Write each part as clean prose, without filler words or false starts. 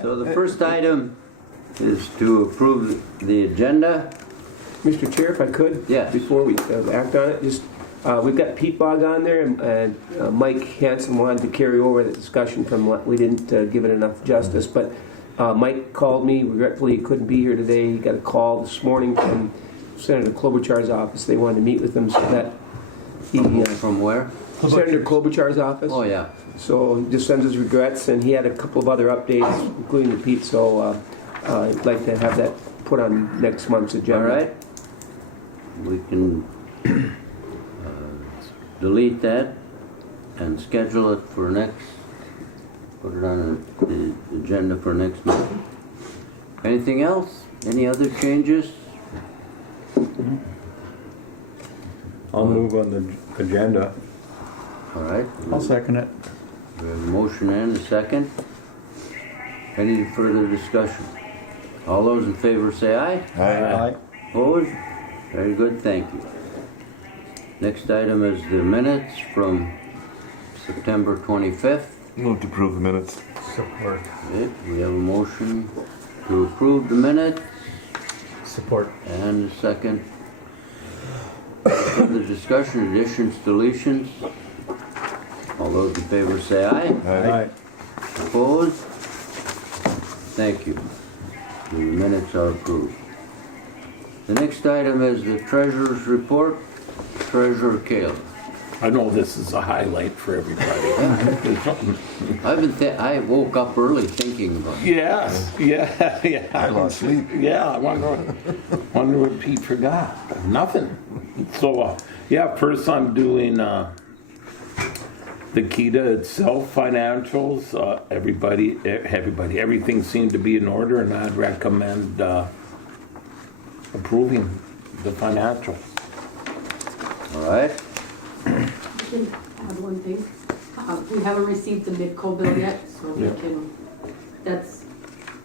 So the first item is to approve the agenda. Mr. Chair, if I could? Yes. Before we act on it, just, we've got Pete Bog on there, and Mike Hanson wanted to carry over the discussion from what we didn't give it enough justice, but Mike called me, regretfully he couldn't be here today. He got a call this morning from Senator Klobuchar's office. They wanted to meet with him so that he... From where? Senator Klobuchar's office. Oh, yeah. So he just sends his regrets, and he had a couple of other updates, including the Pete, so I'd like to have that put on next month's agenda. All right. We can delete that and schedule it for next, put it on the agenda for next month. Anything else? Any other changes? I'll move on the agenda. All right. I'll second it. We have a motion and a second. Any further discussion? All those in favor say aye. Aye. Opposed? Very good, thank you. Next item is the minutes from September 25th. Move to approve the minutes. Support. Okay, we have a motion to approve the minutes Support. and a second. Further discussion, additions, deletions. All those in favor say aye. Aye. Opposed? Thank you. The minutes are approved. The next item is the treasurer's report. Treasurer Keda. I know this is a highlight for everybody. I woke up early thinking about it. Yes, yeah. I lost sleep. Yeah, I wonder what Pete forgot. Nothing. So, first I'm doing the Keda itself, financials. Everything seemed to be in order, and I'd recommend approving the financials. All right? I can add one thing. We haven't received the Midco bill yet, so we can, I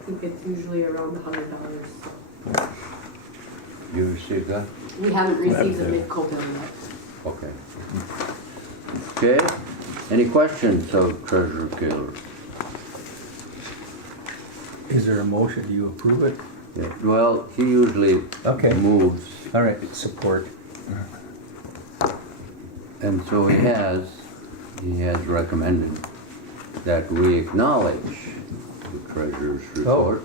think it's usually around $100. You received that? We haven't received the Okay. Midco bill yet. Okay. Okay. Any questions of Treasurer Keda? Is there a motion? Do you approve it? Yeah. Well, he usually Okay. moves, All right, support. and so he has recommended that we acknowledge the treasurer's report.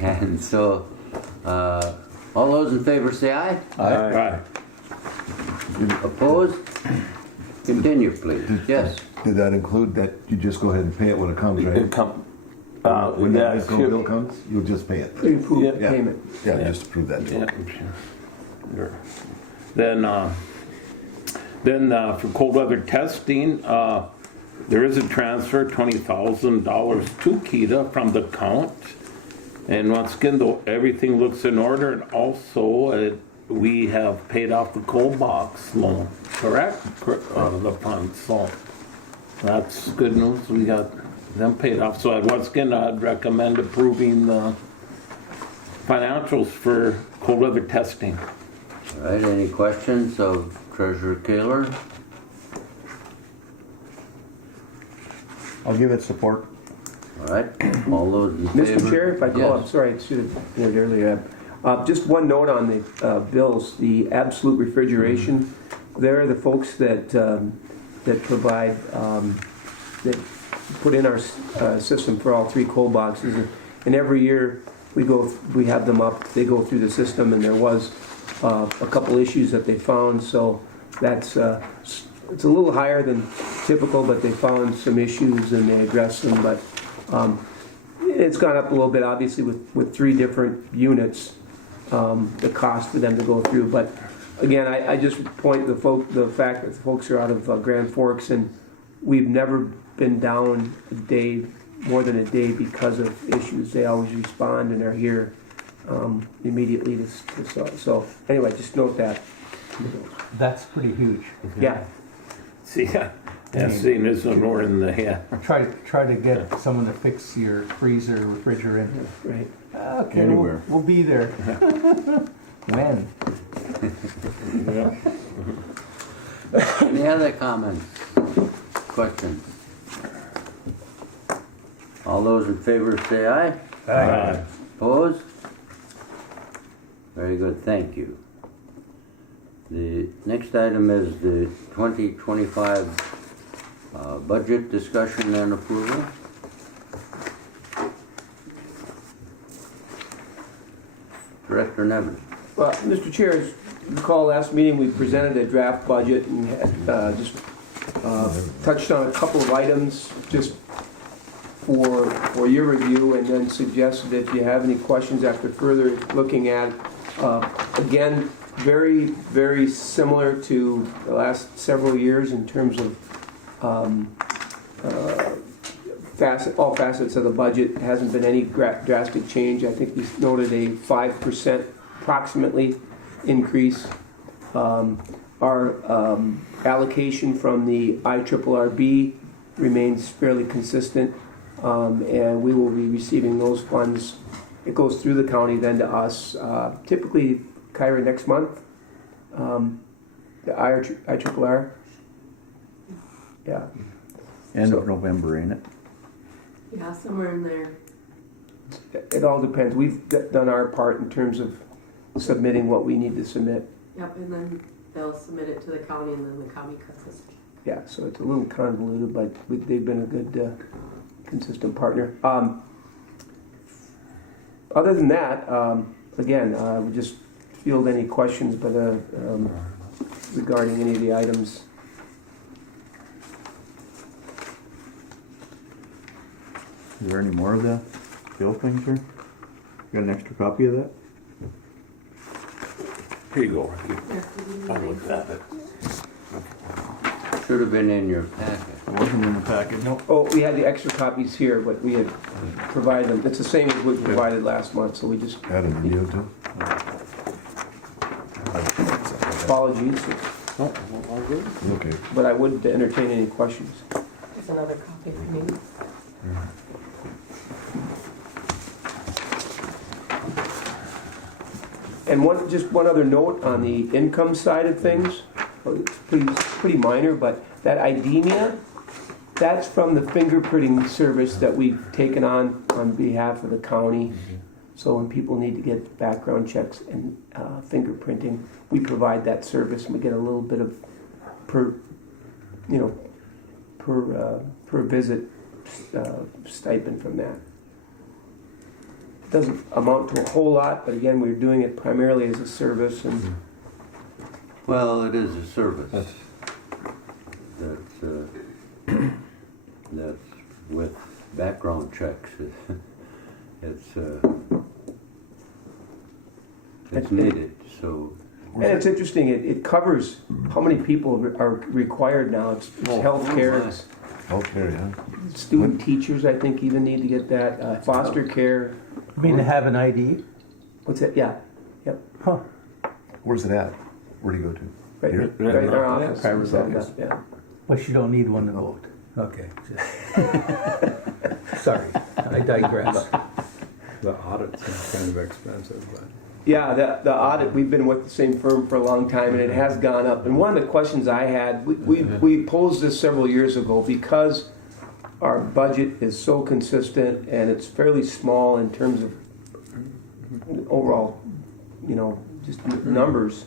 And so, all those in favor say aye. Right. Opposed? Continue, please. Yes. Did that include that you just go ahead and pay it when it comes, right? When Yeah, that sure. bill comes, you'll just pay it. Approve Yeah. payment. Yeah, Yeah. just approve that. Yeah, sure. Then for cold weather testing, there is a transfer, $20,000 to Keda from the count. And once again, though, everything looks in order, and also we have paid off the cold box loan, correct? The fund, so that's good news. We got them paid off. So once again, I'd recommend approving the financials for cold weather testing. All right, any questions of Treasurer Kaler? I'll give it support. All right, all those in favor? Mr. Chair, if I call, I'm Yes. sorry, I should have done it earlier. Just one note on the bills, the Absolute Refrigeration. They're the folks that provide, that put in our system for all three cold boxes. And every year we have them up, they go through the system, and there was a couple issues that they found, so that's it's a little higher than typical, but they found some issues and they addressed them. But it's gone up a little bit, obviously, with three different units, the cost for them to go through. But again, I just point the fact that the folks are out of Grand Forks, and we've never been down a day, more than a day, because of issues. They always respond and are here immediately to solve. So anyway, just note that. That's pretty huge. Yeah. See, seeing this one more in the head. Try to get someone to fix your freezer, refrigerant. Right. Okay, Anywhere. we'll be there. When? Any other comments, questions? All those in favor say aye. Aye. Opposed? Very good, thank you. The next item is the 2025 budget discussion and approval. Director Nevin. Well, Mr. Chair, as you recall last meeting, we presented a draft budget and had just touched on a couple of items just for your review, and then suggested if you have any questions after further looking at it. Again, very, very similar to the last several years in terms of all facets of the budget. Hasn't been any drastic change. I think we noted a 5% approximately increase. Our allocation from the IRRB remains fairly consistent, and we will be receiving those funds. It goes through the county then to us, typically Kyra next month. The IRRR. Yeah. End of November, ain't it? Yeah, somewhere in there. It all depends. We've done our part in terms of submitting what we need to submit. Yep, and then they'll submit it to the county, and then the county cuts us. Yeah, so it's a little convoluted, but they've been a good, consistent partner. Other than that, again, we just field any questions, but regarding any of the items. Is there any more of the bill things here? You got an extra copy of that? Here you go. Yeah, I'll look at it. Should have been in your packet. It wasn't in the packet. Nope. Oh, we had the extra copies here, but we had provided them. It's the same as we provided last month, so we just, Add a video too? apologies, Oh, all good? Okay. but I would entertain any questions. There's another copy for me. And just one other note on the income side of things. It's pretty minor, but that IDEMIA, that's from the fingerprinting service that we've taken on behalf of the county. So when people need to get background checks and fingerprinting, we provide that service, and we get a little bit of per visit stipend from that. Doesn't amount to a whole lot, but again, we're doing it primarily as a service, and Well, it is a service. That's with background checks. It's needed, so. and it's interesting. It covers how many people are required now. It's healthcare, it's Healthcare, yeah. student teachers. I think even need to get that foster care. I mean, to have an ID? What's that? Yeah, yep. Huh. Where's it at? Where'd he go to? Right, Here? right in our office. Kyra's office. Yeah. But you don't need one to vote. Okay. Sorry, I digress. The audit seems kind of expensive, but. Yeah, the audit, we've been with the same firm for a long time, and it has gone up. And one of the questions I had, we posed this several years ago, because our budget is so consistent and it's fairly small in terms of overall, just numbers.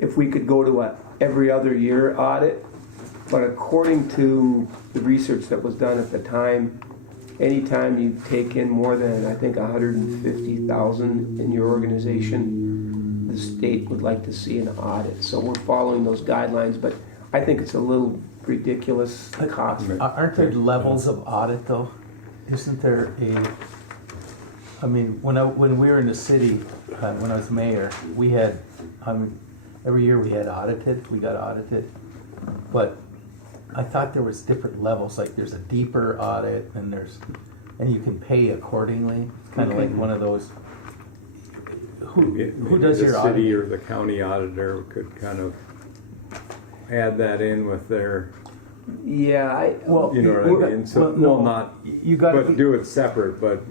If we could go to a every other year audit, but according to the research that was done at the time, anytime you take in more than, I think, 150,000 in your organization, the state would like to see an audit. So we're following those guidelines, but I think it's a little ridiculous cost. Aren't there levels of audit though? Isn't there I mean, when we were in the city, when I was mayor, we had, every year we got audited, but I thought there was different levels, like there's a deeper audit and you can pay accordingly. It's kind of like one of those, who does your The city audit? or the county auditor could kind of add that in with their, Yeah, Well, you know what I mean? So, well, no, not, you got but do it separate, but,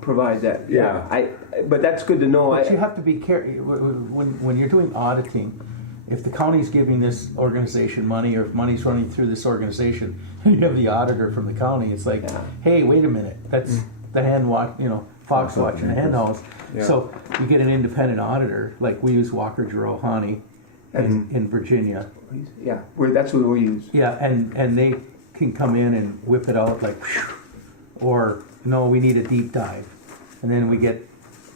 provide that. Yeah. But that's good to know. But you have to be careful when you're doing auditing. if the county's giving this organization money, or if money's running through this organization, and you have the auditor from the county, it's like, Yeah. hey, wait a minute, that's the hand watch, fox watching the hen house. Yeah. So you get an independent auditor, like we use Walker Giroux Honey in Virginia. Yeah, that's what we use. Yeah, and they can come in and whip it out like, whew, or no, we need a deep dive, and then we get,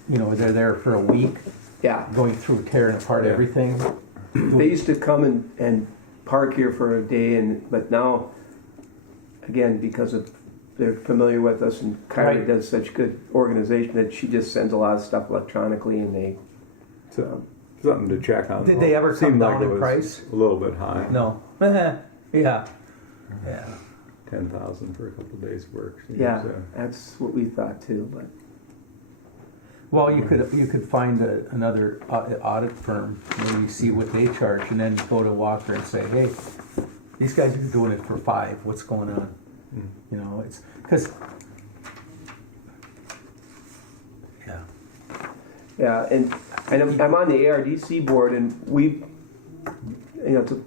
they're there for a week, Yeah. going through tearing apart Yeah. everything. They used to come and park here for a day, but now, again, because they're familiar with us, and Kylie Right. does such good organization that she just sends a lot of stuff electronically, and they. So, something to check on. Did though. they ever Seemed come like down it in was price? A little bit high. No. Yeah. Yeah. 10,000 for a couple of days' work. seems, Yeah, that's what we thought too, but. Well, you could find another audit firm, maybe see what they charge, and then go to Walker and say, hey, these guys are doing it for $5. What's going on? It's because. Yeah. Yeah, and I'm on the ARDC board, and it's a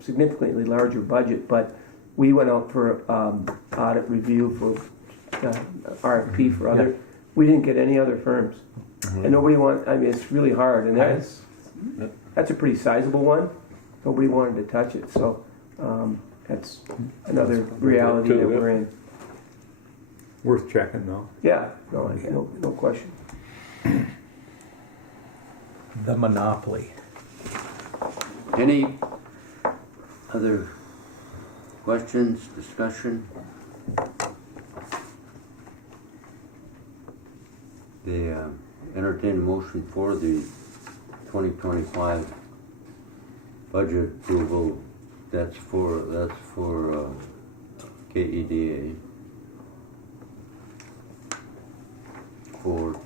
significantly larger budget, but we went out for audit review for RFP for other. We didn't get any other firms, and nobody it's really hard, and that's a pretty sizable one. Nobody wanted to touch it, so that's another reality that we're in. worth checking though. Yeah, no question. The monopoly. Any other questions, discussion? They entertain a motion for the 2025 budget approval. That's for KEDA. For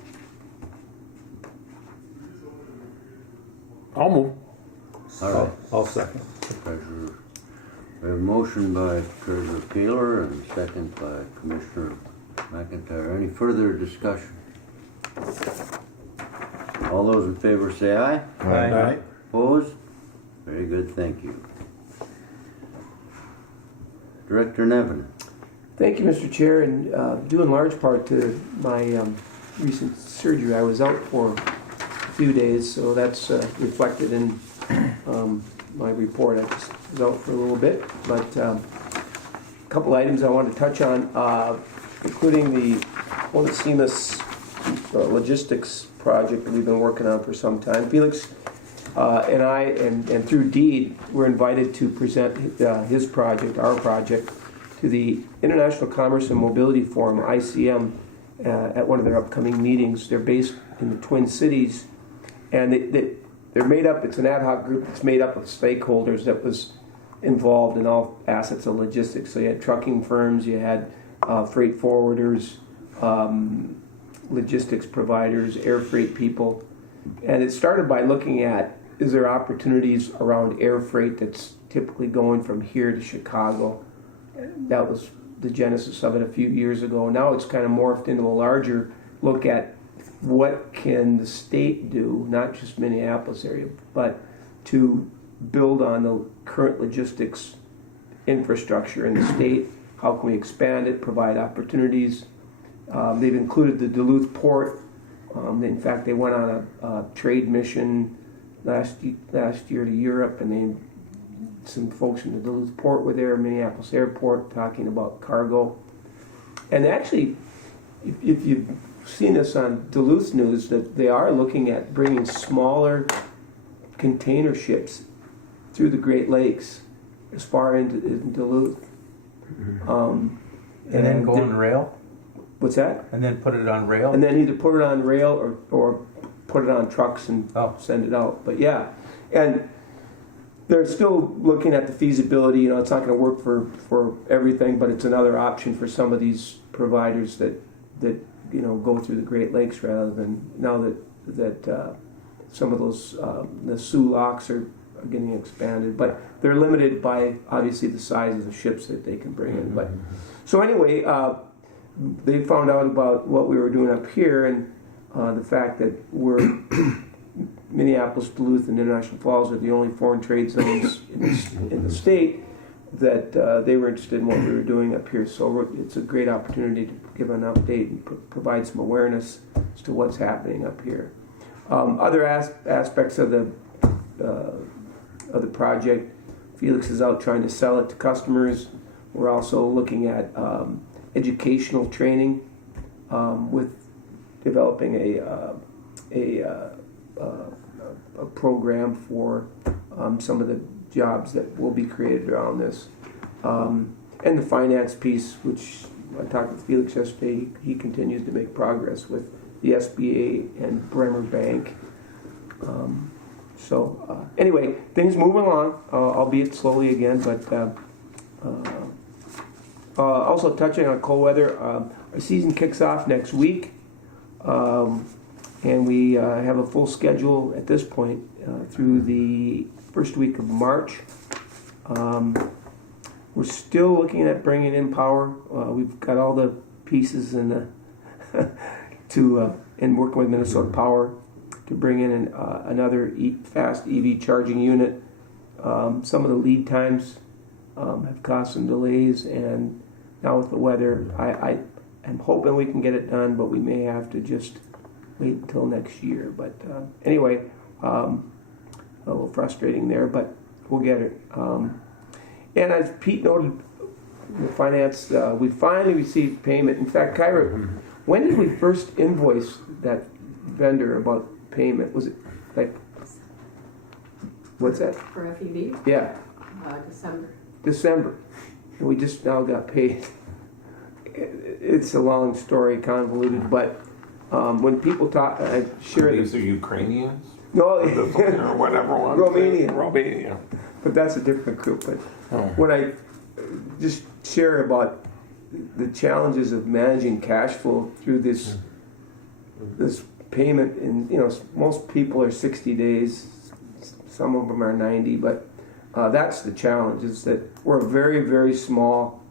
I'll move. all right. I'll second. Treasurer. We have a motion by Treasurer Kaler and a second by Commissioner McIntyre. Any further discussion? All those in favor say aye. Aye. Opposed? Very good, thank you. Director Nevin. Thank you, Mr. Chair, and due in large part to my recent surgery. I was out for a few days, so that's reflected in my report. I just was out for a little bit, but a couple items I want to touch on, including the Onesimus logistics project that we've been working on for some time. Felix and I, and through Deed, were invited to present his project, our project, to the International Commerce and Mobility Forum, ICM, at one of their upcoming meetings. They're based in the Twin Cities, and they're made up, it's an ad hoc group that's made up of stakeholders that was involved in all facets of logistics. So you had trucking firms, you had freight forwarders, logistics providers, air freight people. And it started by looking at, is there opportunities around air freight that's typically going from here to Chicago? That was the genesis of it a few years ago. Now it's kind of morphed into a larger look at what can the state do, not just Minneapolis area, but to build on the current logistics infrastructure in the state. How can we expand it, provide opportunities? They've included the Duluth Port. In fact, they went on a trade mission last year to Europe, and some folks from the Duluth Port were there, Minneapolis Airport, talking about cargo. And actually, if you've seen this on Duluth News, that they are looking at bringing smaller container ships through the Great Lakes as far into Duluth. And then go on rail? What's that? And then put it on rail? And then either put it on rail or put it on trucks and send it out. But yeah, and they're still looking at the feasibility. It's not going to work for everything, but it's another option for some of these providers that go through the Great Lakes rather than now that some of those the Sioux locks are getting expanded, but they're limited by obviously the size of the ships that they can bring in. But so anyway, they found out about what we were doing up here and the fact that we're Minneapolis, Duluth, and International Falls are the only foreign trade zones in the state that they were interested in what we were doing up here. So it's a great opportunity to give an update and provide some awareness as to what's happening up here. Other aspects of the project, Felix is out trying to sell it to customers. We're also looking at educational training with developing a program for some of the jobs that will be created around this. And the finance piece, which I talked with Felix yesterday, he continues to make progress with the SBA and Bremer Bank. Anyway, things moving along, albeit slowly again, but also touching on cold weather, our season kicks off next week, and we have a full schedule at this point through the first week of March. We're still looking at bringing in power. We've got all the pieces in and working with Minnesota Power to bring in another fast EV charging unit. Some of the lead times have caused some delays, and now with the weather, I'm hoping we can get it done, but we may have to just wait until next year. But anyway, a little frustrating there, but we'll get it. And as Pete noted, the finance, we finally received payment. In fact, Kyra, when did we first invoice that vendor about payment? Was it like, what's that? For FEV? Yeah, December. And we just now got paid. It's a long story, convoluted, but when people talk, I share These are Ukrainians? No, Or whatever one. Romania. But that's a different group. But when I just share about the challenges of managing cash flow through this payment, and most people are 60 days, some of them are 90, but that's the challenge, is that we're a very, very small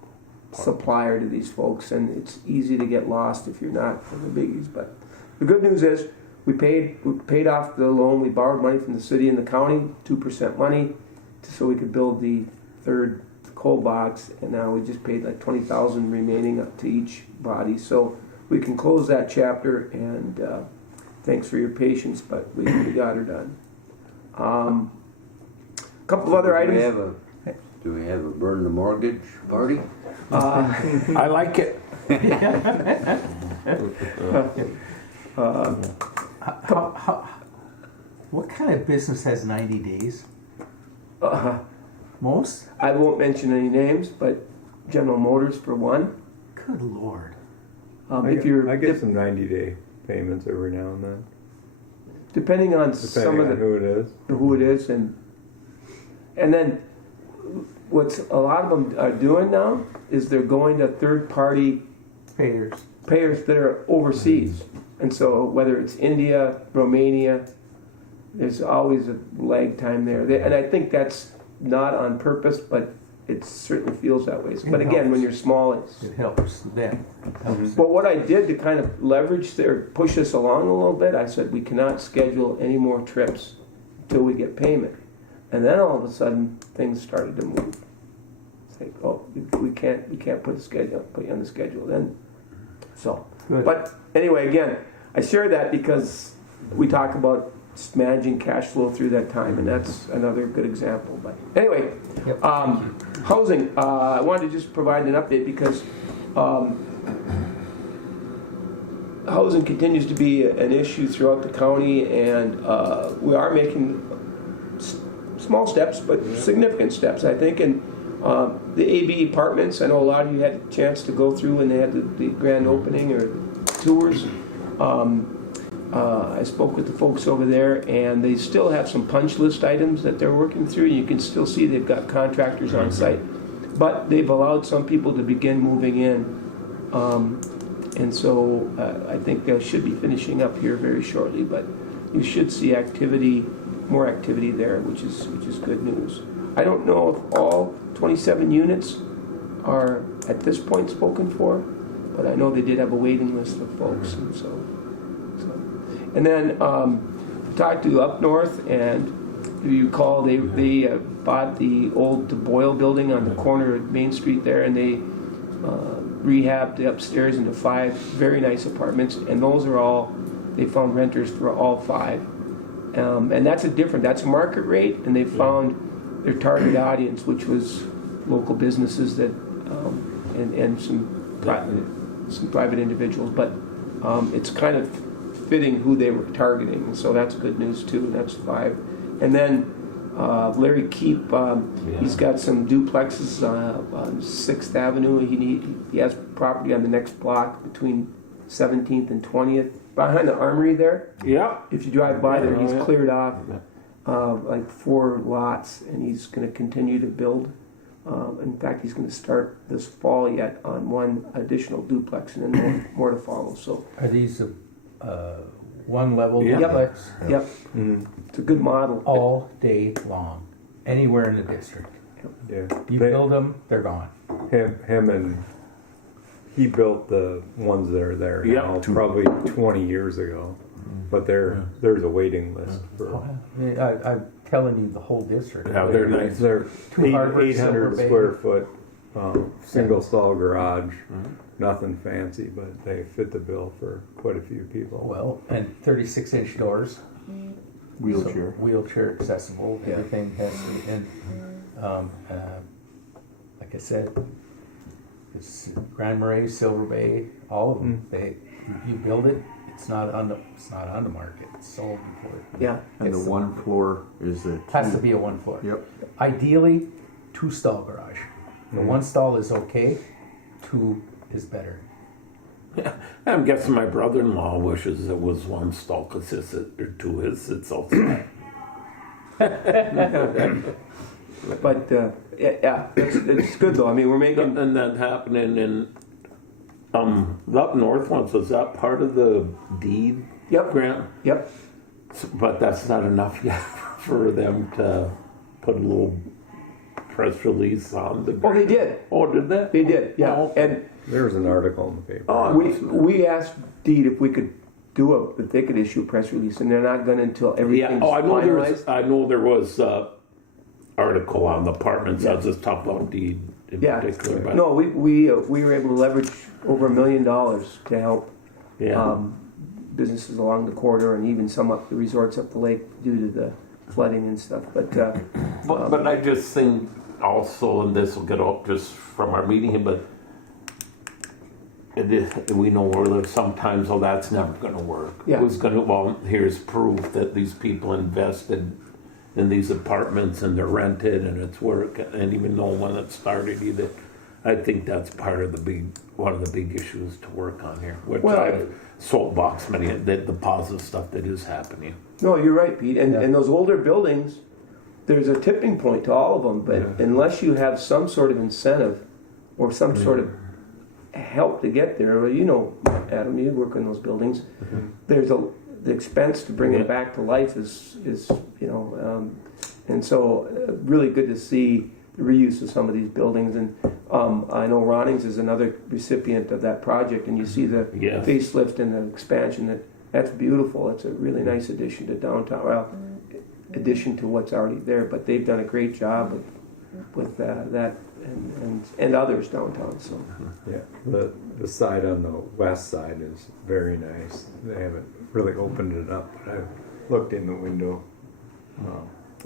supplier to these folks, and it's easy to get lost if you're not in the biggies. But the good news is we paid off the loan. We borrowed money from the city and the county, 2% money, so we could build the third coal box, and now we just paid like $20,000 remaining up to each body, so we can close that chapter. And thanks for your patience, but we got her done. A couple of other items. Do we have a burn the mortgage party? I like it. What kind of business has 90 days? Most? I won't mention any names, but General Motors for one. Good Lord. I get some 90-day payments every now and then, depending on depending on who it is, and then what's a lot of them are doing now is they're going to third-party Payers that are overseas, and so whether it's India, Romania, there's always a lag time there, and I think that's not on purpose, but it certainly feels that way. But again, when you're small, it helps them. But what I did to kind of leverage push us along a little bit, I said we cannot schedule any more trips until we get payment. And then all of a sudden, things started to move. It's like, oh, we can't put you on the schedule then. So, Good. But anyway, again, I share that because we talk about managing cash flow through that time, and that's another good example. But anyway, Yep. Housing. I wanted to just provide an update because housing continues to be an issue throughout the county, and we are making small steps, but significant steps, I think. And the AB apartments, I know a lot of you had a chance to go through when they had the grand opening or tours. I spoke with the folks over there, and they still have some punch list items that they're working through. You can still see they've got contractors on site, but they've allowed some people to begin moving in, and so I think they should be finishing up here very shortly. But you should see more activity there, which is good news. I don't know if all 27 units are at this point spoken for, but I know they did have a waiting list of folks, and so. And then talked to up north, and if you recall, they bought the old Boyle building on the corner of Main Street there, and they rehabbed the upstairs into 5 very nice apartments, and those are all, they found renters for all 5. And that's a market rate, and they found their target audience, which was local businesses that, and some private individuals, but it's kind of fitting who they were targeting, so that's good news too. That's 5. And then Larry Keep, he's got some duplexes on 6th Avenue. He has property on the next block between 17th and 20th, behind the Armory there. Yeah. If you drive by there, he's Yeah. cleared off like 4 lots, and he's going to continue to build. In fact, he's going to start this fall yet on 1 additional duplex, and then more to follow. So, Are these one level Yeah. duplex yep, it's a good model. all day long, anywhere in the district? Yeah. You build them, they're gone. Him and he built the ones that are there Yeah. now, probably 20 years ago. But there's a waiting list for. I'm telling you, the whole district. Yeah, they're nice. They're 800 Silver Bay. square foot, single stall garage. Nothing fancy, but they fit the bill for quite a few people. Well, and 36-inch doors. Wheelchair. So wheelchair accessible, Yeah. everything has to be, and, like I said, it's Grand Marais, Silver Bay, all of them, you build it, it's not on the market, it's sold before. Yeah, And the It's- 1 floor is the. Has to be a 1 floor. Yep. Ideally, 2 stall garage. The 1 stall is okay, 2 is better. I'm guessing my brother-in-law wishes it was 1 stall, because or 2 his sits outside. but yeah, it's good though. I mean, we're making. And that happening in up north once, was that part of the deed Yep, grant? yep. But that's not enough yet for them to put a little press release on the. Oh, they did. Oh, did they? They did. Yeah, Oh. and There was an article in the paper. Oh, we asked Deed if we could if they could issue a press release, and they're not going to until yeah. everything's Oh, I know there was. finalized. I know there was article on the apartments. I was just talking about deed in Yeah. particular. But No, we were able to leverage over $1 million to help yeah. businesses along the corridor and even some up the resorts up the lake due to the flooding and stuff. But But I just think also, and this will get up just from our meeting here, but we know where there's sometimes, oh, that's never going to work. Yeah. Who's going to? Well, here's proof that these people invested in these apartments and they're rented and it's work. And even though when it started, either, I think that's part of one of the big issues to work on here. Which Well, I soapbox many the positive stuff that is happening. no, you're right, Pete. And those older buildings, there's a tipping point to all of them. But unless you have some sort of incentive or some sort of help to get there, well, you know, Adam, you work in those buildings. There's the expense to bring it back to life is and so really good to see the reuse of some of these buildings. And I know Ronings is another recipient of that project, and you see the Yes. facelift and the expansion. That's beautiful. It's a really nice addition to downtown. Well, addition to what's already there, but they've done a great job with that and others downtown. So Yeah, the side on the west side is very nice. They haven't really opened it up, but I've looked in the window.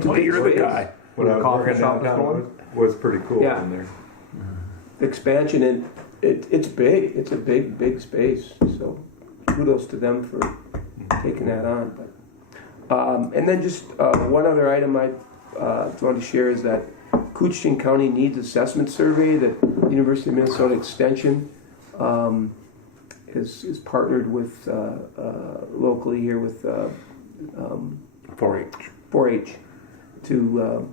Oh, you're the guy. When I was coffee working shop is downtown, going? it was pretty cool Yeah. in there. the expansion and it's big. It's a big space. So kudos to them for taking that on. But and then just one other item I want to share is that Coochin County Needs Assessment Survey that University of Minnesota Extension is partnered with locally here with 4-H. 4-H to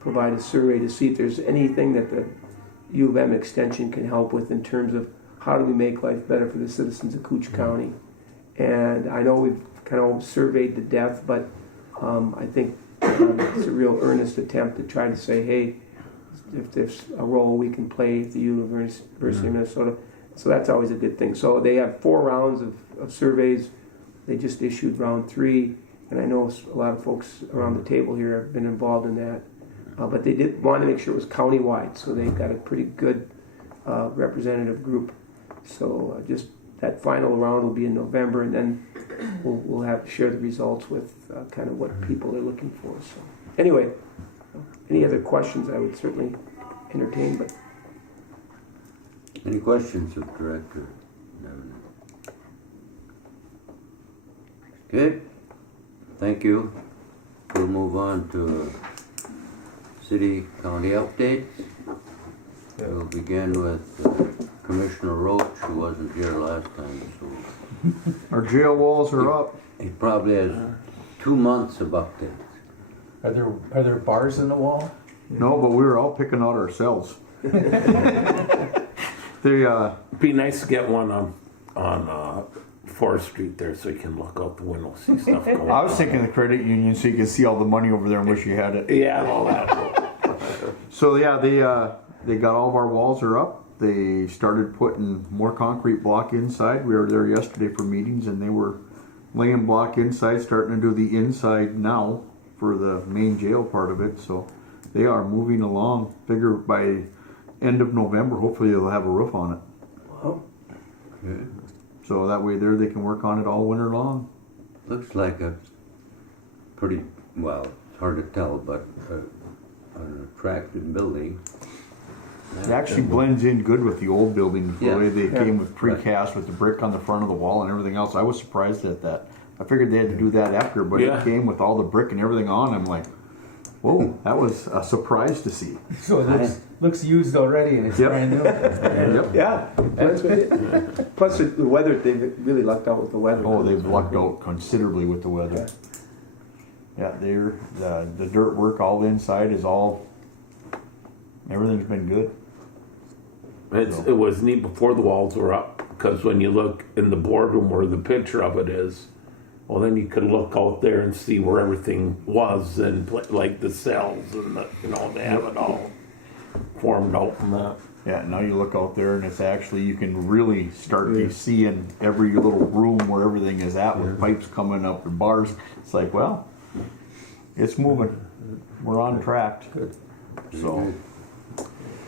provide a survey to see if there's anything that the U of M Extension can help with in terms of how do we make life better for the citizens of Cooch County. And I know we've kind of surveyed to death, but I think it's a real earnest attempt to try to say, hey, if there's a role we can play at the University of Minnesota. So that's always a good thing. So they have 4 rounds of surveys. They just issued round 3, and I know a lot of folks around the table here have been involved in that. But they did want to make sure it was countywide, so they got a pretty good representative group. So just that final round will be in November, and then we'll have to share the results with kind of what people are looking for. So anyway, any other questions I would certainly entertain. But Any questions of Director Nevin? Good. Thank you. We'll move on to city county updates. We'll begin with Commissioner Roach, who wasn't here last time, so Our jail walls are up. he probably has 2 months of updates. Are there bars in the wall? No, but we were all picking out ourselves. Be nice to get one on 4th Street there so you can look out the window, see stuff going on. I was thinking the credit union so you could see all the money over there and wish you had it. Yeah, and all that. So yeah, they got all of our walls are up. They started putting more concrete block inside. We were there yesterday for meetings, and they were laying block inside, starting to do the inside now for the main jail part of it. So they are moving along. Figure by end of November, hopefully they'll have a roof on it. well, Good. So that way there they can work on it all winter long. Looks like a pretty, well, it's hard to tell, but an attractive building. It actually blends in good with the old building, the Yeah. way they Yeah. came with precast with the brick on the front of the wall and everything else. I was surprised at that. I figured they had to do that after, but Yeah. it came with all the brick and everything on. I'm like, whoa, that was a surprise to see. So it looks used already and it's Yep. brand new. Yep. yeah. That's good. Plus the weather, they really lucked out with the weather. Oh, they've lucked out considerably with the weather. Yeah, the dirt work all inside is all, everything's been good. It was neat before the walls were up, because when you look in the boardroom where the picture of it is, well, then you could look out there and see where everything was, and like the cells and they have it all formed out and that. Yeah, now you look out there and it's actually, you can really start to see in every little room where everything is at with pipes coming up and bars. It's like, well, it's moving. We're on track. Good. So,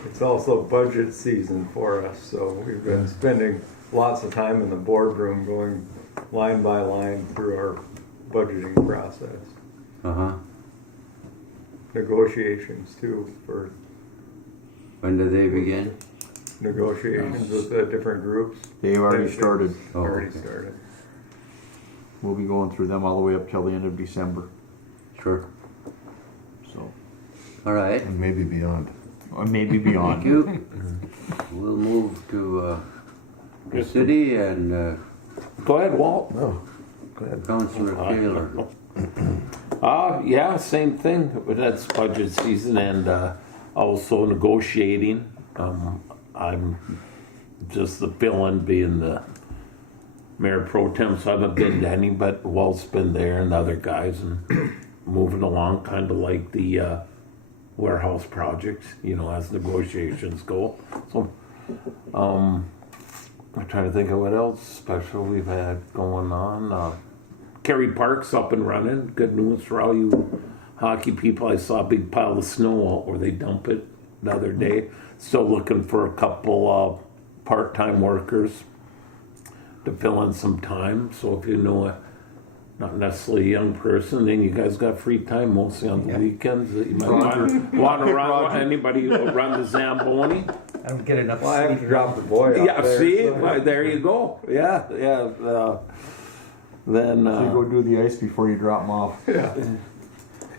It's also budget season for us, so we've been spending lots of time in the boardroom going line by line through our budgeting process. Uh-huh. Negotiations too, for When do they begin? negotiations with the different groups. they've already started. Oh, Already okay. started. We'll be going through them all the way up till the end of December. Sure. So, All right. And maybe beyond. or maybe Thank beyond. you. We'll move to the city and Go ahead, Walt. No, go ahead. Councilor Taylor. Yeah, same thing. But that's budget season and also negotiating. I'm just the fill-in being the mayor pro tem, so I haven't been to any, but Walt's been there and other guys and moving along, kind of like the warehouse projects, as negotiations go. So, I'm trying to think of what else special we've had going on. Kerry Park's up and running. Good news for all you hockey people. I saw a big pile of snow out where they dump it the other day. Still looking for a couple of part-time workers to fill in some time. So if you know not necessarily a young person, then you guys got free time mostly on the weekends. That you might want to run. Anybody who run the Zamboni? I don't get enough Well, I have sleep. to drop the boy off Yeah, there. see, so- well, there you go. Yeah. Then So you go do the ice before you drop them off. Yeah.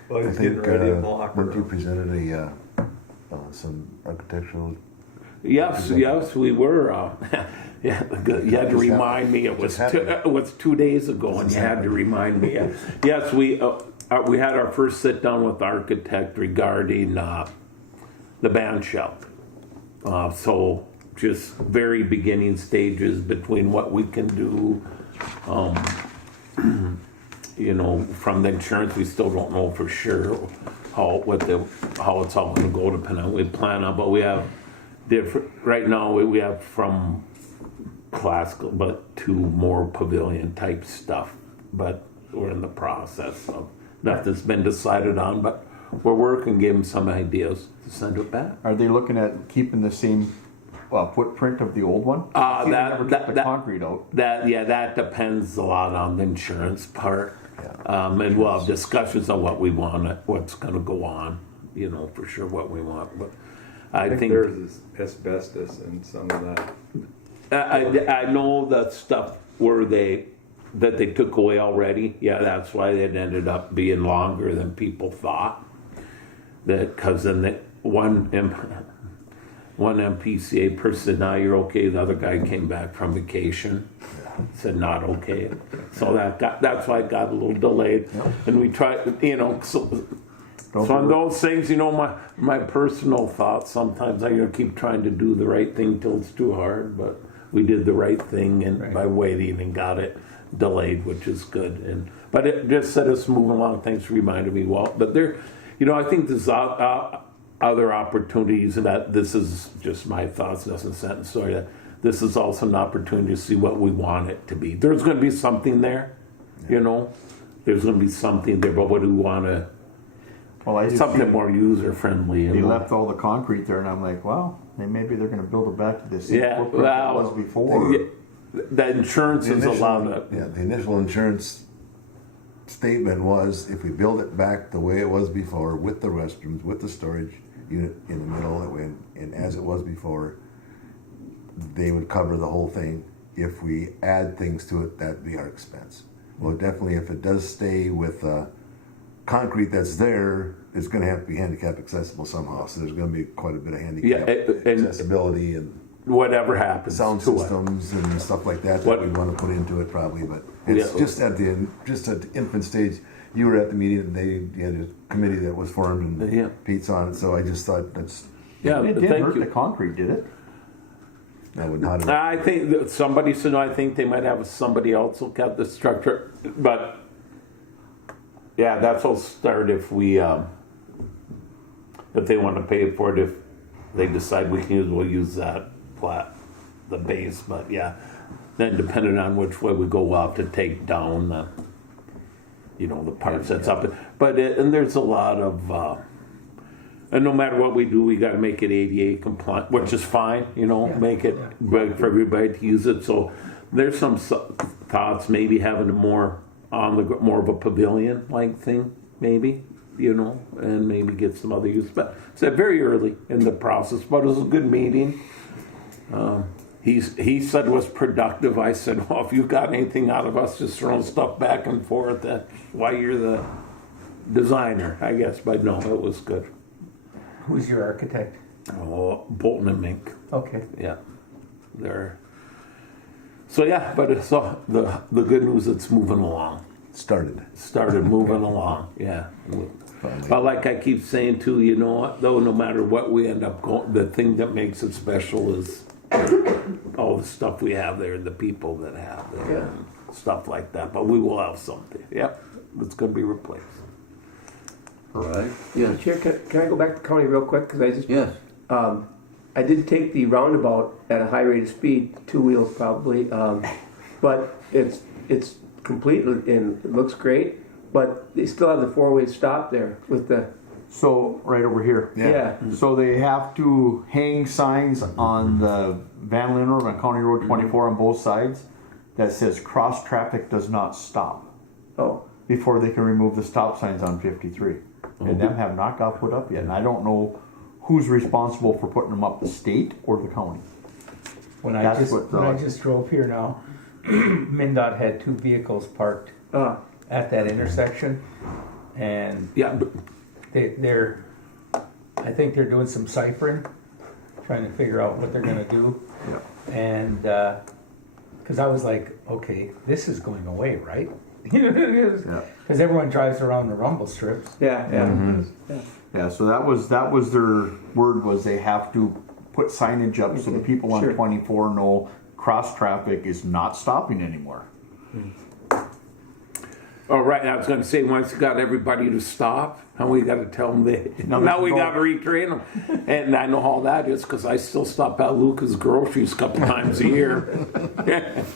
Well, I he's getting think, ready in the locker weren't you room. presented some architectural? yes, we were. Yeah, you had to remind me. It was happened. 2 days ago, and you had to remind me. Yes, we had our first sit down with the architect regarding the band shell. So just very beginning stages between what we can do. From the insurance, we still don't know for sure how it's all going to go, depending on what we plan on. But we have different right now. We have from classical, but to more pavilion type stuff. But we're in the process of, nothing's been decided on, but we're working, give them some ideas to send it back. Are they looking at keeping the same footprint of the old one? I see they never took the concrete out. That depends a lot on the insurance part. And we'll have discussions on what we want, what's gonna go on, you know, for sure what we want, but I think. there's asbestos in some of that. I know that stuff that they took away already, yeah, that's why it ended up being longer than people thought. Cause then one MPCA person said, "Now you're okay." The other guy came back from vacation, said not okay. So that's why it got a little delayed. And we tried, you know, so on those things, you know, my personal thoughts, sometimes I keep trying to do the right thing till it's too hard, but we did the right thing and by waiting and got it delayed, which is good. But it just set us moving along. Thanks for reminding me, Walt. But there, you know, I think there's other opportunities, and that this is just my thoughts, doesn't set in stone. That this is also an opportunity to see what we want it to be. There's going to be something there, you know. There's going to be something there, but what do we want to? Well, I just something more user friendly. They left all the concrete there, and I'm like, well, maybe they're going to build it back to the same Yeah, footprint it was before. The insurance is allowed it. Yeah, the initial insurance statement was if we build it back the way it was before, with the restrooms, with the storage unit in the middle, and as it was before, they would cover the whole thing. If we add things to it, that'd be our expense. Well, definitely, if it does stay with concrete that's there, it's going to have to be handicap accessible somehow. So there's going to be quite a bit of handicap accessibility and whatever happens, sound systems and stuff like that we want to put into it probably. But it's just at the infant stage. You were at the meeting, and you had a committee that was formed, and Pete's on it. So I just thought that's it didn't hurt the concrete, did it? I think that somebody said, I think they might have somebody else look at the structure, but yeah, that's all start if we if they want to pay for it. If they decide we'll use that the base. But yeah, then depending on which way we go, we'll have to take down the the parts that's up. But and there's a lot of. And no matter what we do, we got to make it ADA compliant, which is fine, make it for everybody to use it. So there's some thoughts, maybe having more of a pavilion-like thing, maybe, and maybe get some other use. But it's very early in the process, but it was a good meeting. He said it was productive. I said, well, if you've got anything out of us just throwing stuff back and forth, that's why you're the designer, I guess. But no, it was good. Who's your architect? Oh, Bolton and Mink. Okay. Yeah, they're. So yeah, but it's the good news. It's moving along. Started moving along. Yeah. But like I keep saying too, you know what? Though, no matter what we end up going, the thing that makes it special is all the stuff we have there, and the people that have there, and stuff like that. But we will have something. Yep, it's going to be replaced. All right. Yeah. Chair, can I go back to county real quick? Because I just Yes. I did take the roundabout at a high rate of speed, 2 wheels probably, but it's complete and it looks great. But they still have the 4-way stop there with the. So right over here. Yeah. So they have to hang signs on the Van Linen Road on County Road 24 on both sides that says cross traffic does not stop. Oh. Before they can remove the stop signs on 53. And them have not got put up yet. And I don't know who's responsible for putting them up, the state or the county. When I just drove here now, MnDOT had 2 vehicles parked at that intersection, and they're I think they're doing some ciphering, trying to figure out what they're going to do. Yeah. And because I was like, okay, this is going away, right? Because everyone drives around the rumble strips. Yeah. Yeah, so that was their word, was they have to put signage up so the people on 24 know cross traffic is not stopping anymore. Oh, right, I was gonna say, once you got everybody to stop, how we gotta tell them now we gotta retrain them. And I know how that is, cause I still stop at Luca's Groceries a couple times a year.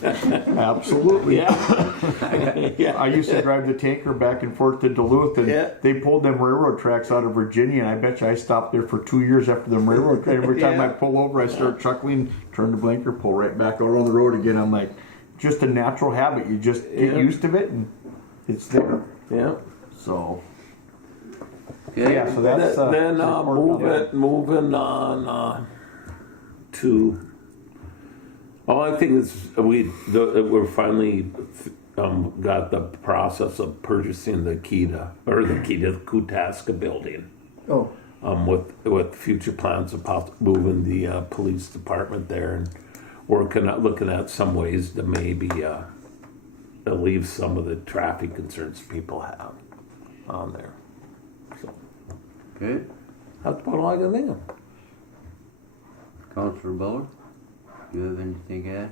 Absolutely. Yeah. Yeah. I used to drive the tanker back and forth to Duluth, and Yeah. they pulled them railroad tracks out of Virginia, and I bet you I stopped there for 2 years after them railroad tracks. Every time Yeah. I pull over, I start chuckling, turn the blinker, pull right back out on the road again. I'm like, just a natural habit. You just get Yeah. used to it, and it's there. Yeah. So, Okay. yeah, so that's Then report on that. moving on to. I think is we're finally got the process of purchasing the Kutaska building. Oh, With future plans about moving the police department there, and looking at some ways to maybe alleviate some of the traffic concerns people have on there. So Okay. that's about all I can think of. Councillor Buller, do you have anything to add?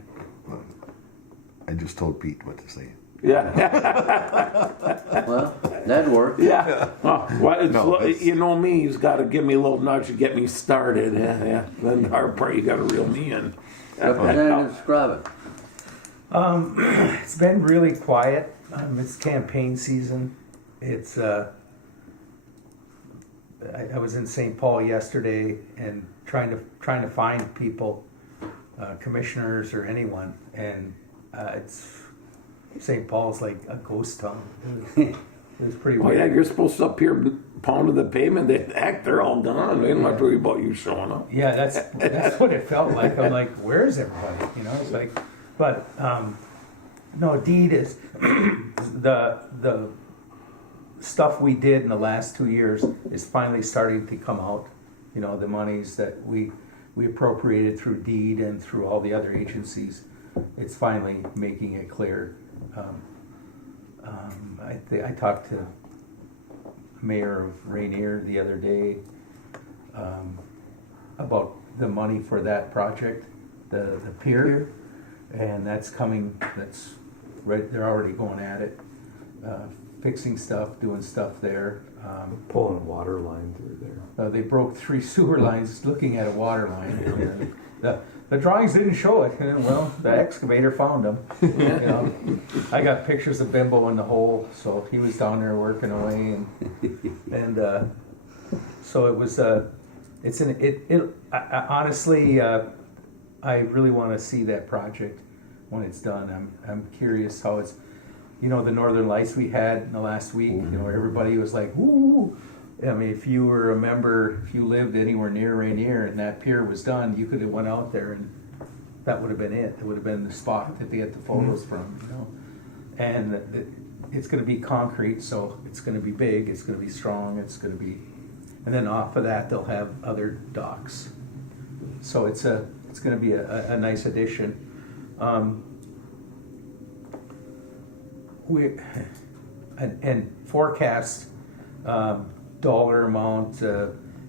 I just told Pete what to say. Yeah, Well, that'd work. yeah. Well, No, it's- you know me. He's got to give me a little nudge to get me started. Yeah. Then the hard part, you got to reel me in. Representative Scrobbin. It's been really quiet. It's campaign season. It's I was in St. Paul yesterday and trying to find people, commissioners or anyone, and it's St. Paul's like a ghost town. It was pretty Oh weird. yeah, you're supposed to up here pounding the pavement. They're all gone. We don't have to worry about you showing up. Yeah, that's what it felt like. I'm like, where's everybody? You know, it's like, but no, deed is the stuff we did in the last 2 years is finally starting to come out. You know, the monies that we appropriated through deed and through all the other agencies, it's finally making it clear. I talked to Mayor of Rainier the other day about the money for that project, the pier, and that's coming. That's right. They're already going at it, fixing stuff, doing stuff there. Pulling a water line through there. They broke 3 sewer lines looking at a water line. The drawings didn't show it. Well, the excavator found them. You know, I got pictures of Bimbo in the hole, so he was down there working away, and so it was. I honestly, I really want to see that project when it's done. I'm curious how it's. You know, the Northern Lights we had in the last week. You know, everybody was like, "Woo!" I mean, if you were a member, if you lived anywhere near Rainier and that pier was done, you could have went out there and that would have been it. It would have been the spot that they get the photos from, you know. And it's going to be concrete, so it's going to be big, it's going to be strong, it's going to be, and then off of that they'll have other docks. So it's going to be a nice addition. And forecast dollar amount.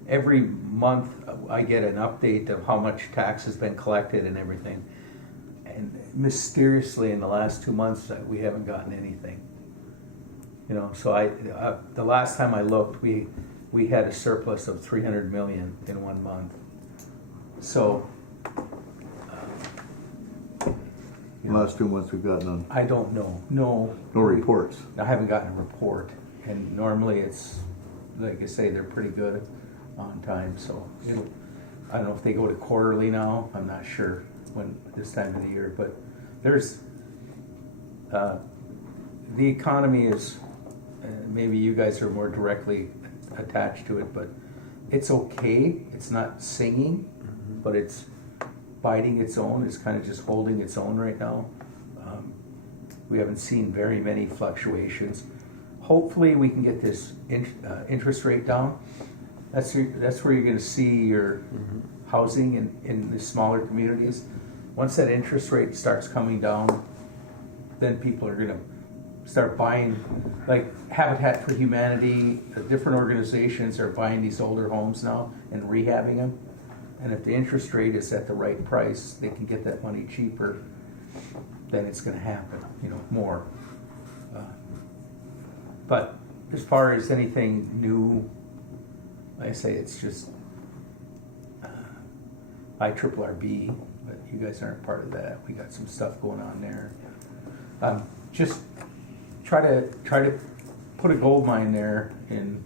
Every month I get an update of how much tax has been collected and everything. And mysteriously in the last 2 months we haven't gotten anything. You know, so the last time I looked, we had a surplus of 300 million in 1 month. So Last 2 months we've got none. I don't know. No reports. I haven't gotten a report, and normally it's, like I say, they're pretty good on time. So I don't know if they go to quarterly now. I'm not sure when this time of the year, but there's the economy is. Maybe you guys are more directly attached to it, but it's okay. It's not singing, but it's biding its own. It's kind of just holding its own right now. We haven't seen very many fluctuations. Hopefully we can get this interest rate down. That's where you're going to see your housing in the smaller communities. Once that interest rate starts coming down, then people are going to start buying, like Habitat for Humanity, different organizations are buying these older homes now and rehabbing them. And if the interest rate is at the right price, they can get that money cheaper, then it's going to happen, you know, more. But as far as anything new, like I say, it's just IRRB, but you guys aren't part of that. We got some stuff going on there. Just try to put a gold mine there in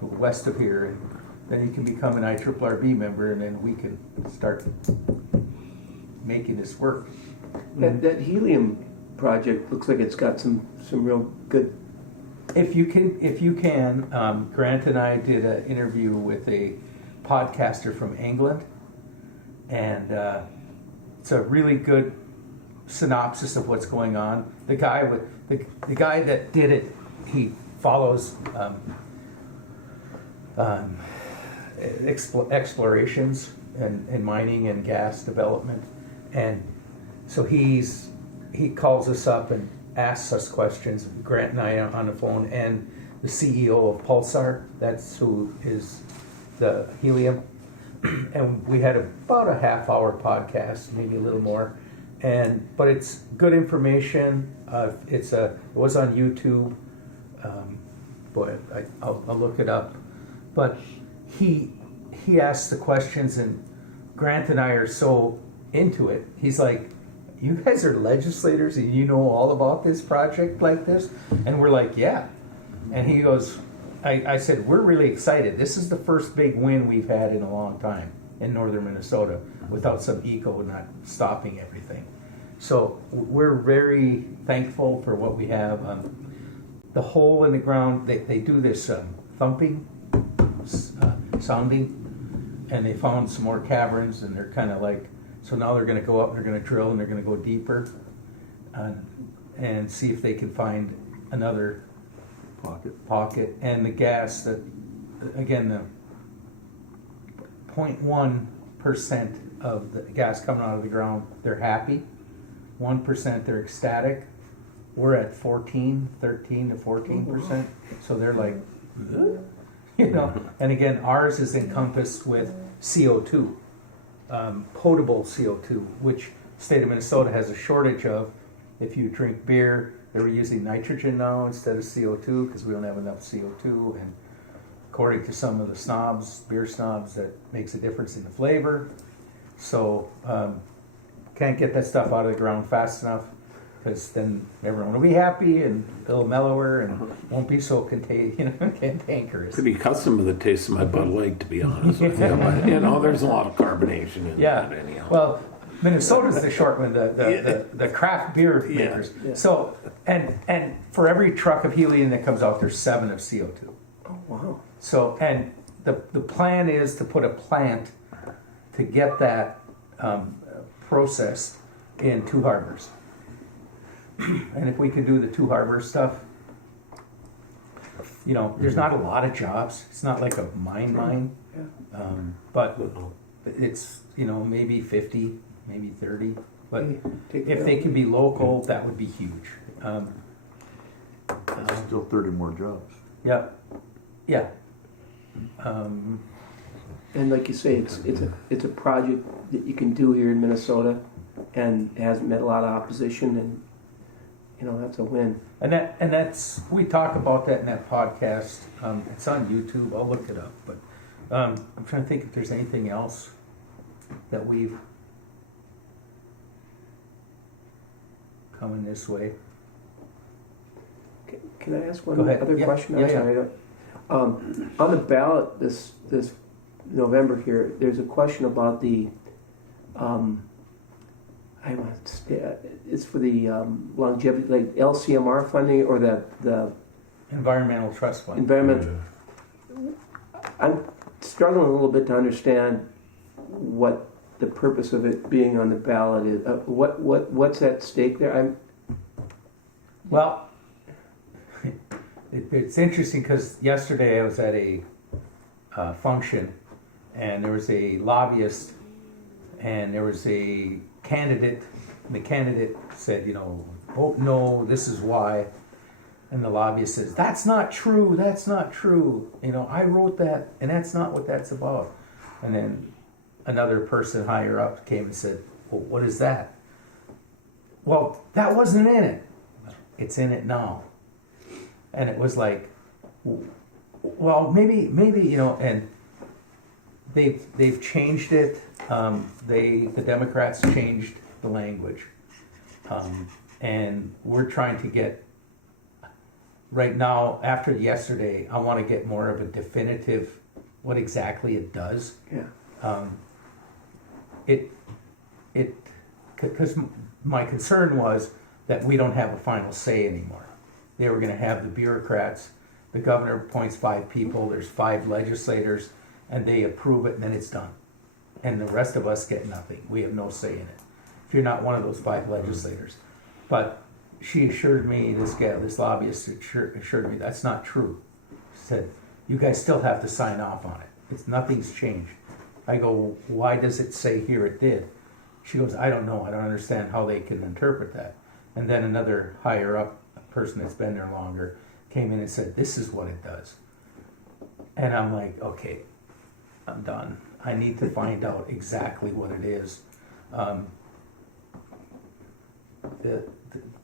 west of here, and then you can become an IRRB member, and then we can start making this work. That helium project looks like it's got some real good. If you can, Grant and I did an interview with a podcaster from England, and it's a really good synopsis of what's going on. The guy that did it, he follows explorations and mining and gas development, and so he calls us up and asks us questions. Grant and I are on the phone, and the CEO of Pulsar, that's who is the helium, and we had about a half-hour podcast, maybe a little more, but it's good information. It was on YouTube. Boy, I'll look it up. But he asked the questions, and Grant and I are so into it. He's like, "You guys are legislators, and you know all about this project like this?" And we're like, "Yeah." And he goes, I said, "We're really excited. This is the first big win we've had in a long time in northern Minnesota without some eco not stopping everything." So we're very thankful for what we have. The hole in the ground, they do this thumping, sounding, and they found some more caverns, and they're kind of like, so now they're going to go up and they're going to drill and they're going to go deeper and see if they can find another pocket. And the gas, that again, the 0.1% of the gas coming out of the ground, they're happy. 1% they're ecstatic. We're at 13 to 14%. So they're like, you know. And again, ours is encompassed with CO2, potable CO2, which the state of Minnesota has a shortage of. If you drink beer, they're using nitrogen now instead of CO2 because we don't have enough CO2. And according to some of the beer snobs, that makes a difference in the flavor. So can't get that stuff out of the ground fast enough, because then everyone will be happy and a little mellower and won't be so cantankerous. Pretty accustomed to the taste of my Bud Light, to be honest with you. But, there's a lot of carbonation in that anyhow. Well, Minnesota's the short one, the craft beer makers. Yeah. So, and for every truck of helium that comes out, there's 7 of CO2. Oh, wow. So, and the plan is to put a plant to get that processed in Two Harbors. And if we could do the Two Harbors stuff, there's not a lot of jobs. It's not like a mine, but it's maybe 50, maybe 30. But if they can be local, that would be huge. Still 30 more jobs. Yeah. And like you say, it's a project that you can do here in Minnesota, and it hasn't met a lot of opposition, and that's a win. And that's we talk about that in that podcast. It's on YouTube. I'll look it up. But I'm trying to think if there's anything else that we've coming this way. Can I ask one Go ahead. other Yeah. question? Yeah, I'm sorry. On the ballot this November here, there's a question about the it's for the longevity, like LCMR funding or the Environmental Trust Fund. environmental. I'm struggling a little bit to understand what the purpose of it being on the ballot is. What's at stake there? Well, it's interesting because yesterday I was at a function, and there was a lobbyist, and there was a candidate, and the candidate said, vote no, this is why. And the lobbyist says, that's not true, I wrote that, and that's not what that's about. And then another person higher up came and said, well, what is that? Well, that wasn't in it. It's in it now. And it was like, well, maybe, and they've changed it. The Democrats changed the language. And we're trying to get, right now, after yesterday, I want to get more of a definitive, what exactly it does. Yeah. Because my concern was that we don't have a final say anymore. They were gonna have the bureaucrats, the governor appoints 5 people, there's 5 legislators, and they approve it, and then it's done. And the rest of us get nothing, we have no say in it, if you're not one of those 5 legislators. But she assured me, this lobbyist assured me that's not true. She said, you guys still have to sign off on it, nothing's changed. I go, why does it say here it did? She goes, I don't know, I don't understand how they can interpret that. And then another higher up person that's been there longer came in and said, this is what it does. And I'm like, okay, I'm done. I need to find out exactly what it is.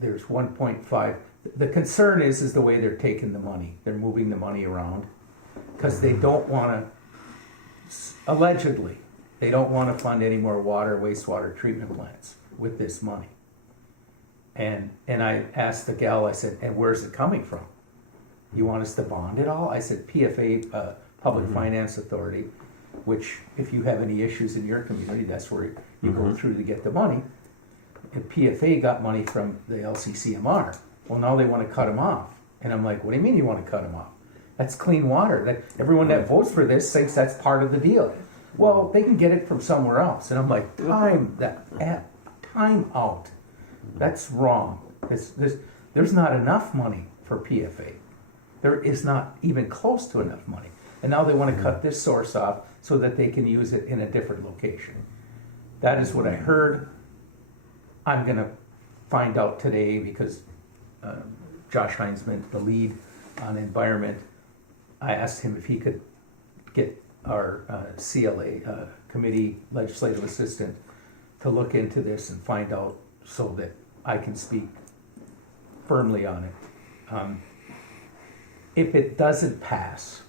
There's 1.5. The concern is the way they're taking the money. They're moving the money around because they don't want to, allegedly, they don't want to fund any more wastewater treatment plants with this money. And I asked the gal, I said, and where's it coming from? You want us to bond it all? I said, PFA, Public Finance Authority, which if you have any issues in your community, that's where you go through to get the money. And PFA got money from the LCCMR. Well, now they want to cut them off. And I'm like, what do you mean you want to cut them off? That's clean water. Everyone that votes for this thinks that's part of the deal. Well, they can get it from somewhere else. And I'm like, time out. That's wrong. There's not enough money for PFA. There is not even close to enough money. And now they want to cut this source off so that they can use it in a different location. That is what I heard. I'm going to find out today because Josh Heinzman, the lead on environment, I asked him if he could get our CLA committee legislative assistant to look into this and find out so that I can speak firmly on it. If it doesn't pass,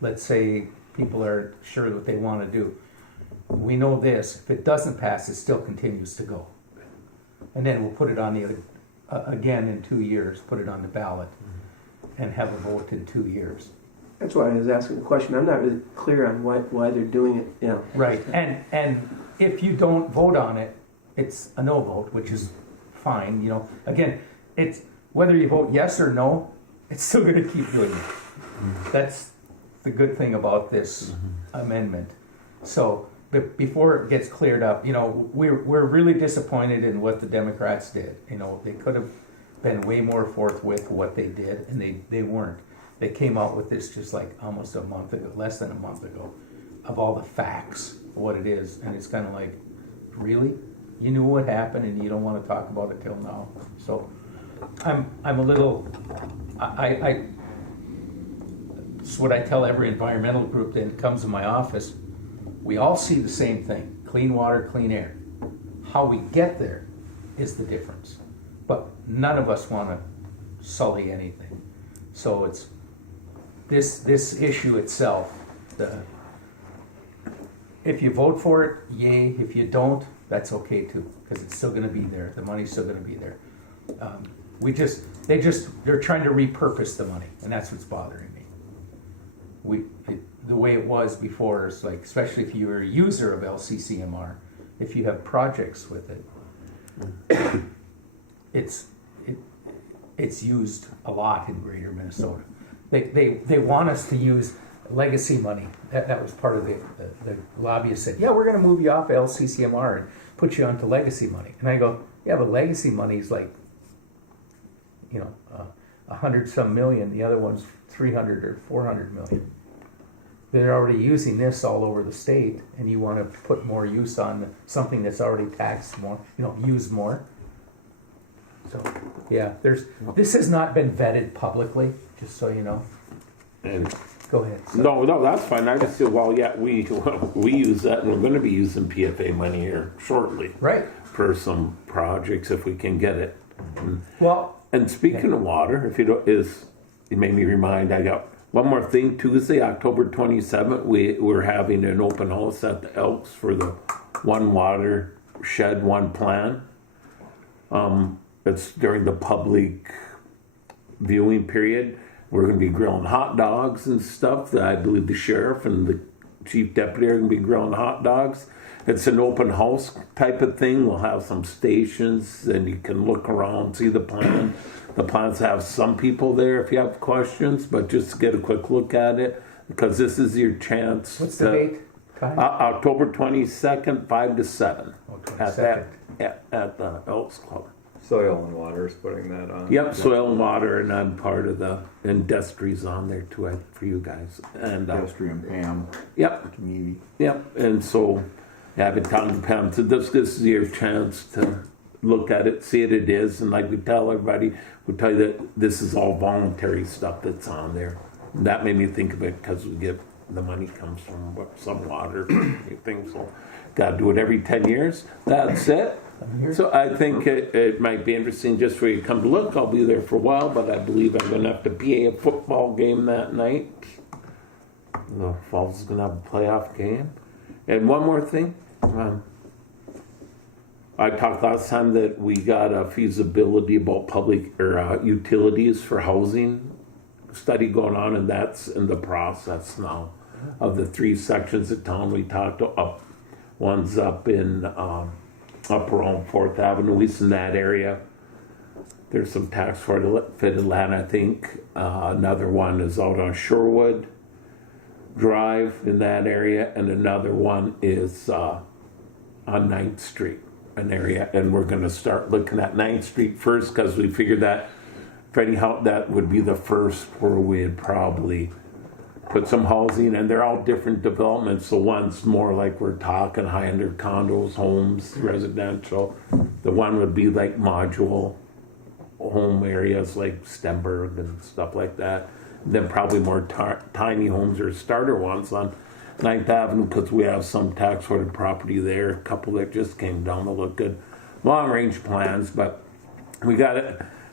let's say people are sure what they want to do, we know this, if it doesn't pass, it still continues to go. And then we'll put it on again in 2 years, put it on the ballot and have a vote in 2 years. That's why I was asking the question. I'm not really clear on why they're doing it. You know. Right, and if you don't vote on it, it's a no vote, which is fine. Again, it's whether you vote yes or no, it's still going to keep doing it. That's the good thing about this amendment. So before it gets cleared up, we're really disappointed in what the Democrats did. They could have been way more forthwith what they did, and they weren't. They came out with this just like almost a month ago, less than a month ago, of all the facts, what it is, and it's kind of like, really? You knew what happened, and you don't want to talk about it till now. So, I'm a little. It's what I tell every environmental group that comes in my office. We all see the same thing: clean water, clean air. How we get there is the difference. But none of us want to sully anything. So it's this issue itself. If you vote for it, yay. If you don't, that's okay too, because it's still going to be there. The money's still going to be there. They're trying to repurpose the money, and that's what's bothering me. The way it was before is like, especially if you're a user of LCCMR, if you have projects with it, it's used a lot in Greater Minnesota. They want us to use legacy money. That was part of the lobbyist said, yeah, we're going to move you off LCCMR and put you onto legacy money. And I go, yeah, but legacy money is like, 100-some million. The other one's 300 or 400 million. They're already using this all over the state, and you want to put more use on something that's already taxed more, used more. So, yeah, this has not been vetted publicly, just so you know. And Go ahead. no, that's fine. I just said, well, yeah, we use that, and we're going to be using PFA money here shortly, Right. for some projects if we can get it. Well, And speaking of water, if you don't, it made me remind, I got one more thing. Tuesday, October 27th, we're having an open house at the Elks for the One Water Shed, One Plan. It's during the public viewing period. We're going to be grilling hot dogs and stuff. I believe the sheriff and the chief deputy are going to be grilling hot dogs. It's an open house type of thing. We'll have some stations and you can look around, see the plan. The plans have some people there if you have questions, but just get a quick look at it because this is your chance. What's the date? Time? October 22nd, 5 to 7 Okay, at second. at the Elks Club. Soil and Water is putting that on. Yep, soil and water, and I'm part of the industries on there too for you guys. And Pedestrian Pam, yep, community. yep. And so, I've been talking to Pam. So this is your chance to look at it, see it is, and like we tell everybody, we tell you that this is all voluntary stuff that's on there. And that made me think of it because we get the money comes from some water things. So, got to do it every 10 years. That's it. So I think it might be interesting just for you to come to look. I'll be there for a while, but I believe I'm going to have to PA a football game that night. The Falls is going to have a playoff game. And one more thing. I talked last time that we got a feasibility about public or utilities for housing study going on, and that's in the process now. Of the 3 sections of town we talked up, one's up in up around 4th Avenue, east in that area. There's some tax fitted land, I think. Another one is out on Shorewood Drive in that area, and another one is on 9th Street, an area. And we're going to start looking at 9th Street first because we figured that, if anyhow, that would be the first where we'd probably put some housing, and they're all different developments. So one's more like we're talking high-end condos, homes, residential. The one would be like module home areas like Stenberg and stuff like that. And then probably more tiny homes or starter ones on 9th Avenue because we have some tax-ordered property there, a couple that just came down that look good. Long-range plans, but we got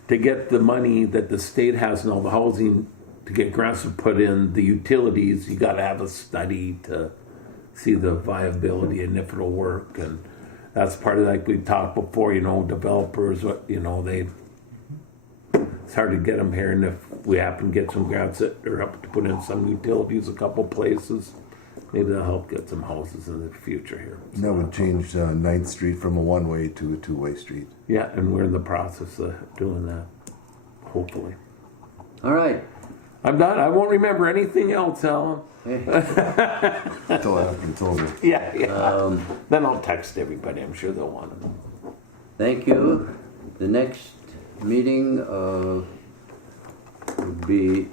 to get the money that the state has and all the housing to get grants to put in the utilities. You got to have a study to see the viability and if it'll work. And that's part of, like we talked before, developers, it's hard to get them here. And if we happen to get some grants that are up to put in some utilities a couple places, maybe that'll help get some houses in the future here. And that would change 9th Street from a one-way to a two-way street. Yeah, and we're in the process of doing that, hopefully. All right. I'm done. I won't remember anything else, Alan. Until after it's over. Yeah. Then I'll text everybody. I'm sure they'll want to know. Thank you. The next meeting would be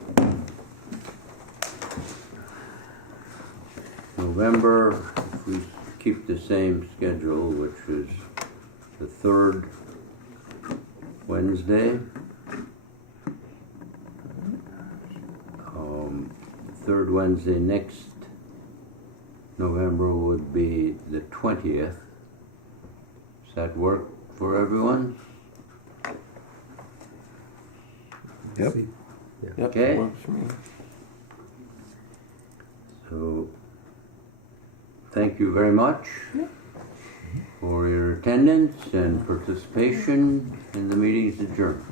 November, if we keep the same schedule, which is the 3rd Wednesday. Third Wednesday next November would be the 20th. Does that work for everyone? Yep. Yep, Okay. works for me. So, thank you very much for your attendance and participation in the meeting's adjourned.